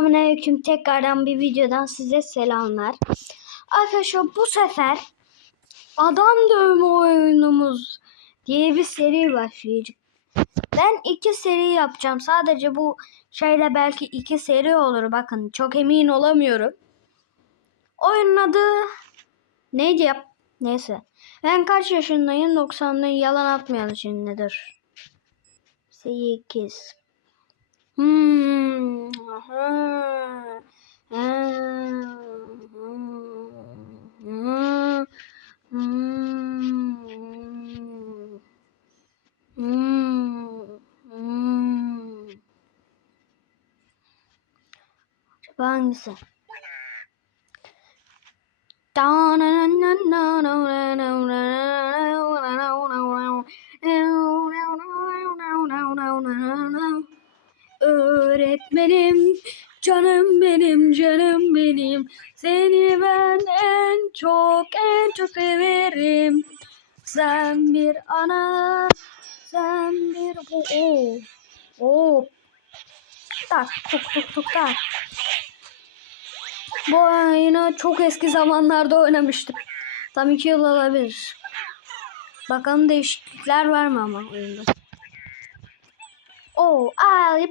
Selamünaleyküm tekrardan bir videodan size selamlar. Arkadaşlar bu sefer adam dövme oyunumuz diye bir seri başlayacak. Ben iki seri yapacağım. Sadece bu şeyle belki iki seri olur. Bakın çok emin olamıyorum. Oyunun adı neydi yap? Neyse. Ben kaç yaşındayım? 90'dayım. Yalan atmayalım şimdi dur. 8 Ừm, ha, a, ừm, ha, ừm, ừm. Ừm, ừm. Acaba hangisi? Öğretmenim, canım benim, canım benim. Seni ben en çok, en çok severim. Sen bir ana, sen bir o, o, o. Tak, tuk tuk tuk tak. Bu oyunu çok eski zamanlarda oynamıştım. Tam iki yıl olabilir. Bakalım değişiklikler var mı ama oyunda. Oo, ay.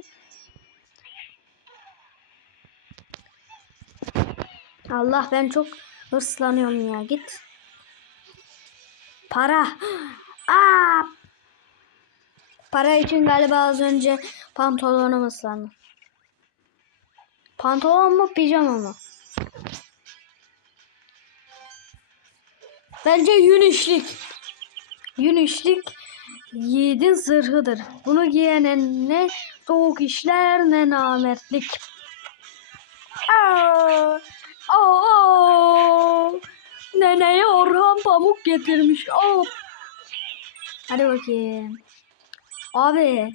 Allah ben çok hırslanıyorum ya git. Para. Aa. Para için galiba az önce pantolonum ıslandı. Pantolon mu pijama mı? Bence yün işlik. Yün işlik yiğidin zırhıdır. Bunu giyene ne soğuk işler ne namertlik. Aa, aa, neneye Orhan Pamuk getirmiş. Aa. Hadi bakayım. Abi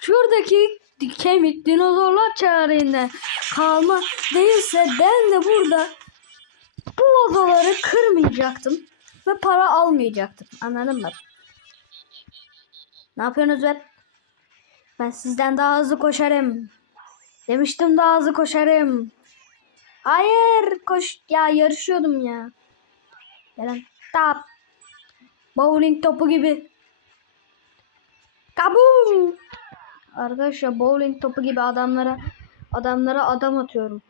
şuradaki kemik dinozorlar çağrında kalma değilse ben de burada bu vazoları kırmayacaktım ve para almayacaktım. Anladın mı? Ne yapıyorsunuz be? Ben sizden daha hızlı koşarım. Demiştim daha hızlı koşarım. Hayır koş ya yarışıyordum ya. Gelen tap. Bowling topu gibi. Kabum. Arkadaşlar bowling topu gibi adamlara adamlara adam atıyorum.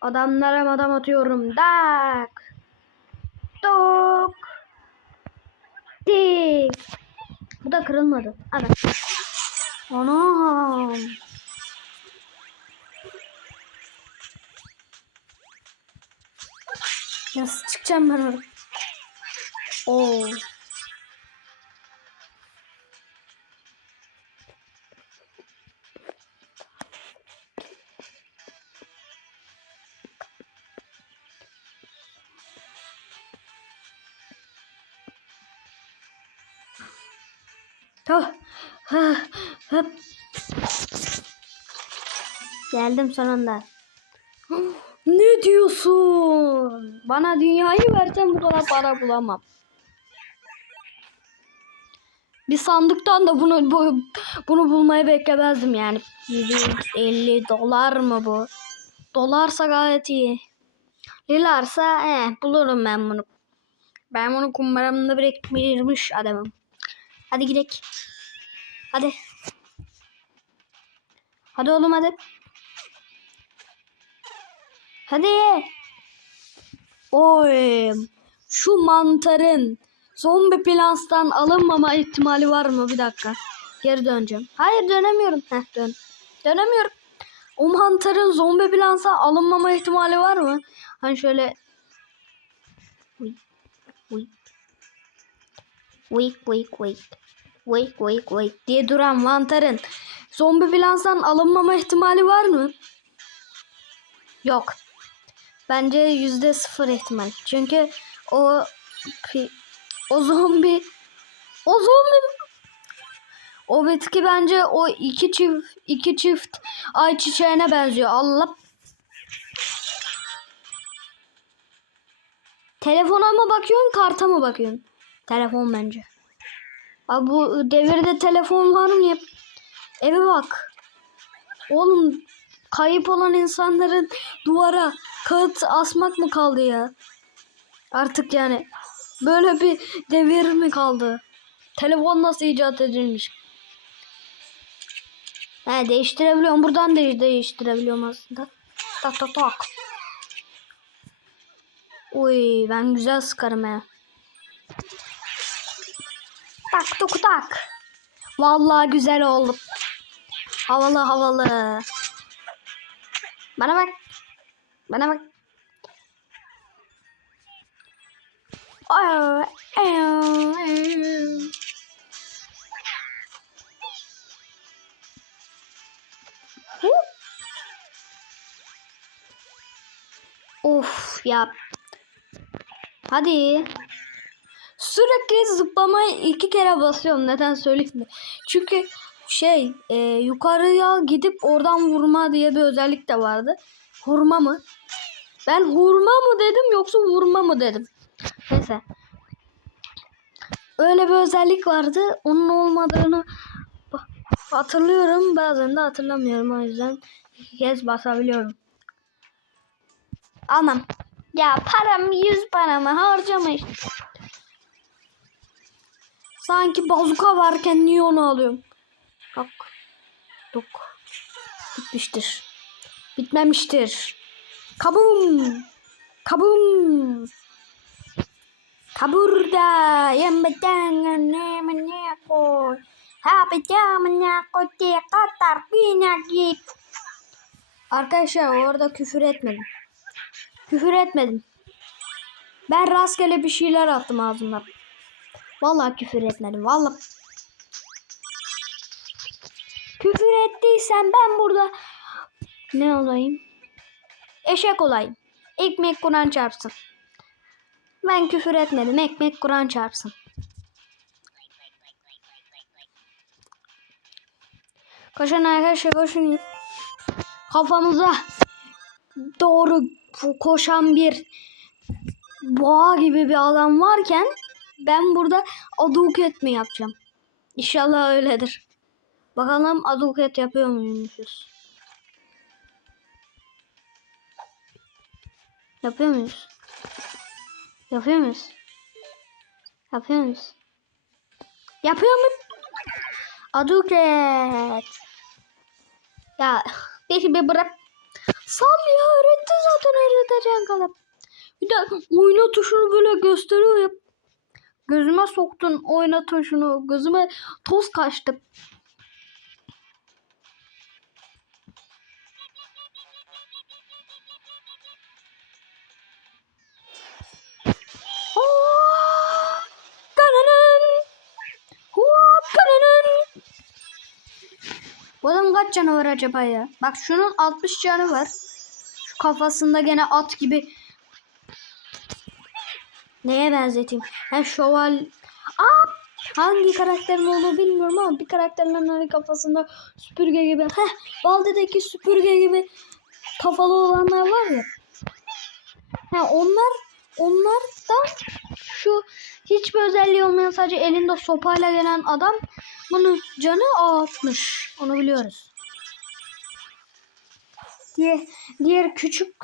Adamlara adam atıyorum. Dak. Tok. Dik. Bu da kırılmadı. Evet. Anam. Nasıl çıkacağım ben oraya? Oo. Oh. Ha, hop. Geldim sonunda. Diyorsun? Bana dünyayı versen bu kadar para bulamam. Bir sandıktan da bunu bu, bunu bulmayı beklemezdim yani. 750 dolar mı bu? Dolarsa gayet iyi. Lilarsa eh, bulurum ben bunu. Ben bunu kumbaramda biriktirmiş adamım. Hadi gidelim. Hadi. Hadi oğlum hadi. Hadi. Oy. Şu mantarın zombi planstan alınmama ihtimali var mı? Bir dakika. Geri döneceğim. Hayır dönemiyorum. Heh dön. Dönemiyorum. O mantarın zombi plansa alınmama ihtimali var mı? Hani şöyle. Wait, wait, wait. Wait, wait, wait diye duran mantarın zombi bilansan alınmama ihtimali var mı? Yok. Bence yüzde sıfır ihtimal. Çünkü o o zombi o zombi o bitki bence o iki çift iki çift ay çiçeğine benziyor. Allah Telefona mı bakıyorsun, karta mı bakıyorsun? Telefon bence. Abi bu devirde telefon var mı ya? Eve bak. Oğlum kayıp olan insanların duvara kağıt asmak mı kaldı ya? Artık yani böyle bir devir mi kaldı? Telefon nasıl icat edilmiş? He değiştirebiliyorum. Buradan da değiştirebiliyorum aslında. Tak tak tak. Uy ben güzel sıkarım he. Tak tuk tak. Vallahi güzel oldu. Havalı havalı. Bana bak. Bana bak. Ay, ay. Hu. Of ya. Hadi. Sürekli zıplamayı iki kere basıyorum. Neden söyleyeyim mi? Çünkü şey e, yukarıya gidip oradan vurma diye bir özellik de vardı. Hurma mı? Ben hurma mı dedim yoksa vurma mı dedim. Neyse. Öyle bir özellik vardı. Onun olmadığını hatırlıyorum. Bazen de hatırlamıyorum. O yüzden iki kez basabiliyorum. Almam. Ya param yüz paramı harcamış. Sanki bazuka varken niye onu alıyorum? Bak. Dok. Bitmiştir. Bitmemiştir. Kabum. Kabum. Kaburda. Yembeden ne ne koy. Hapıcamına kote katar bina git. Arkadaşlar orada küfür etmedim. Küfür etmedim. Ben rastgele bir şeyler attım ağzımdan. Vallahi küfür etmedim. Vallahi. Küfür ettiysen ben burada ne olayım? Eşek olayım. Ekmek Kur'an çarpsın. Ben küfür etmedim. Ekmek Kur'an çarpsın. Koşun arkadaşlar koşun. Kafamıza doğru koşan bir boğa gibi bir adam varken ben burada aduket mi yapacağım? İnşallah öyledir. Bakalım aduket yapıyor muymuşuz? Yapıyor muyuz? Yapıyor muyuz? Yapıyor muyuz? Yapıyor mu? Aduket. Ya peki bir bırak. Sal ya öğretti zaten öğreteceğin kalıp. Bir de oyna tuşunu böyle gösteriyor. Gözüme soktun oynatın şunu. Gözüme toz kaçtı. Bu adam kaç canı var acaba ya? Bak şunun 60 canı var. Şu kafasında gene at gibi. Neye benzeteyim? Ha şöval... Aa, hangi karakterin olduğunu bilmiyorum ama bir karakterlerin hani kafasında süpürge gibi. Heh, Baldi'deki süpürge gibi kafalı olanlar var ya. Ha onlar onlar da şu hiçbir özelliği olmayan sadece elinde sopayla gelen adam bunun canı 60. Onu biliyoruz. Diğer, diğer küçük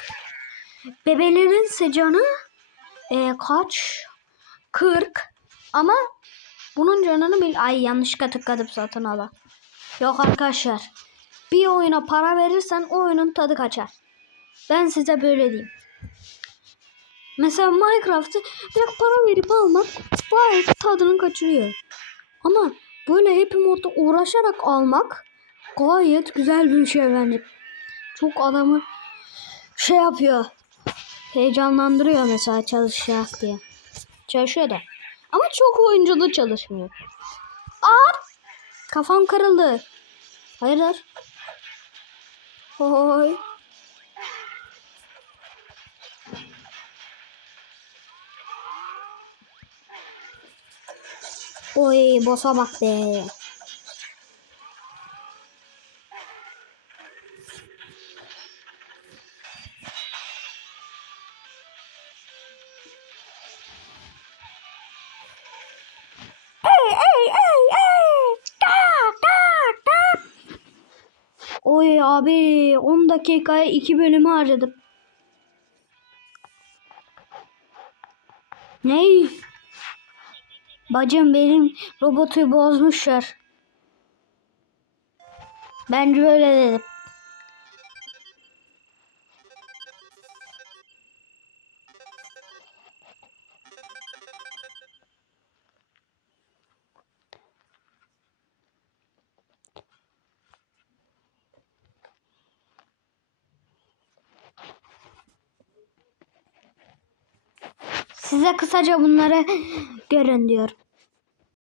bebelerin ise canı e, kaç? 40. Ama bunun canını bil... Ay yanlışlıkla tıkladım satın ala. Yok arkadaşlar. Bir oyuna para verirsen o oyunun tadı kaçar. Ben size böyle diyeyim. Mesela Minecraft'ı direkt para verip almak gayet tadını kaçırıyor. Ama böyle hep modda uğraşarak almak gayet güzel bir şey bence. Çok adamı şey yapıyor. Heyecanlandırıyor mesela çalışacak diye. Çalışıyor da. Ama çok oyunculu çalışmıyor. Aa! Kafam kırıldı. Hayırdır? Hoy. Oy boss'a bak be. Oy abi 10 dakikaya 2 bölümü harcadım. Ney? Bacım benim robotu bozmuşlar. Bence öyle dedim. Size kısaca bunları görün diyorum.